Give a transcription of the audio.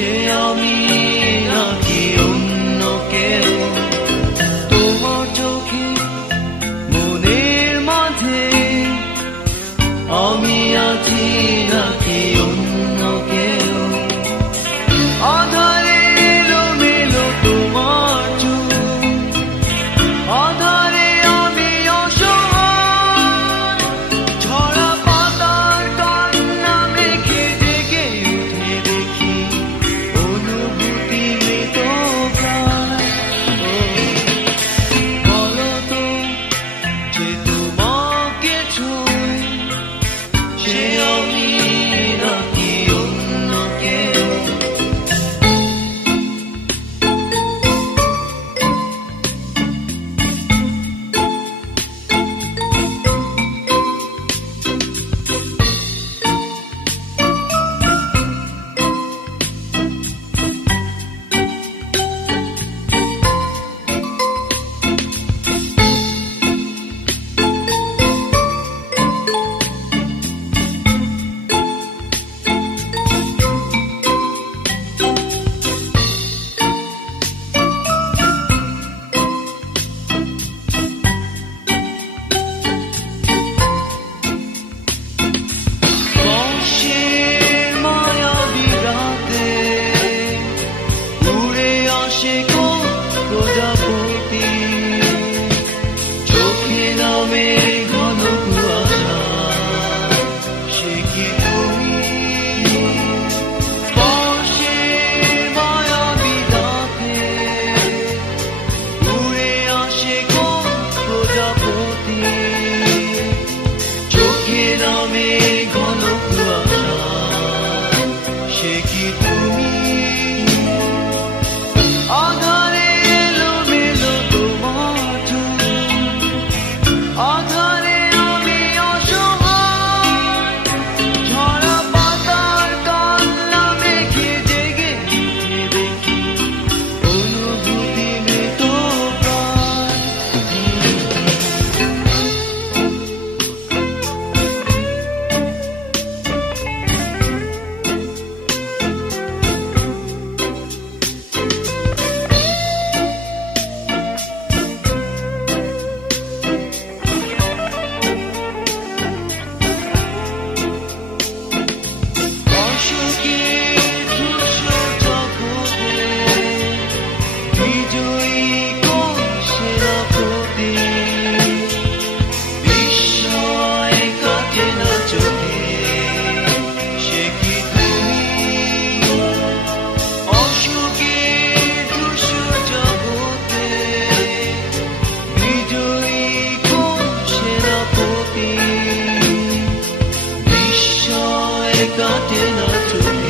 Kill me. dinner to me.